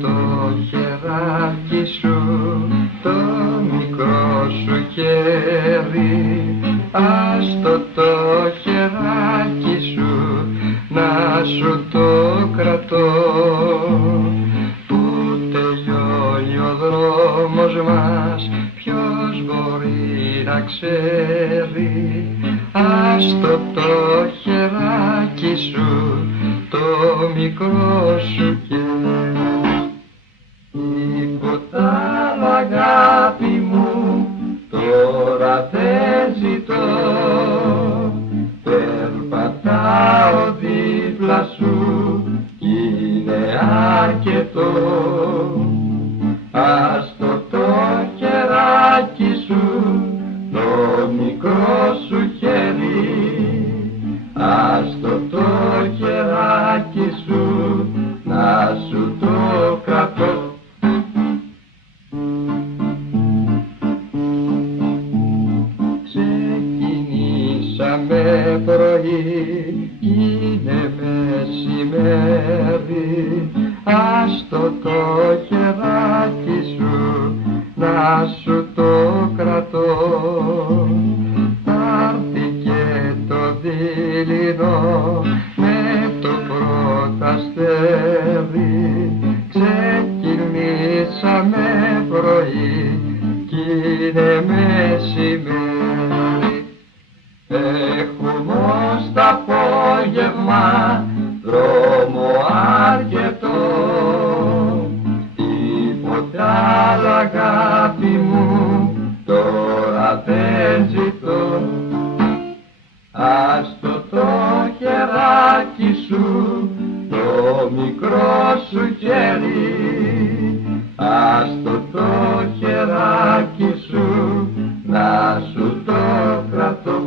το χεράκι σου, το μικρό σου χέρι, άστο το χεράκι σου, να σου το κρατώ. Που τελειώνει ο δρόμος μας, ποιος μπορεί να ξέρει, άστο το χεράκι σου, το μικρό σου χέρι. Τίποτα άλλο αγάπη μου τώρα δεν ζητώ, περπατάω δίπλα σου κι είναι αρκετό. Άστο το χεράκι σου, το μικρό σου χέρι, άστο το χεράκι σου, να σου το κρατώ. Ξεκινήσαμε πρωί, είναι μεσημέρι, άστο το χεράκι σου, να σου το κρατώ. Πάρτι και το δειλινό με το πρώτο αστέρι, ξεκινήσαμε πρωί κι είναι μεσημέρι. Έχουμε ως το απόγευμα δρόμο αρκετό, τίποτα άλλο αγάπη μου τώρα δεν ζητώ. Άστο το χεράκι σου, το μικρό σου χέρι, άστο το χεράκι σου, να σου το κρατώ.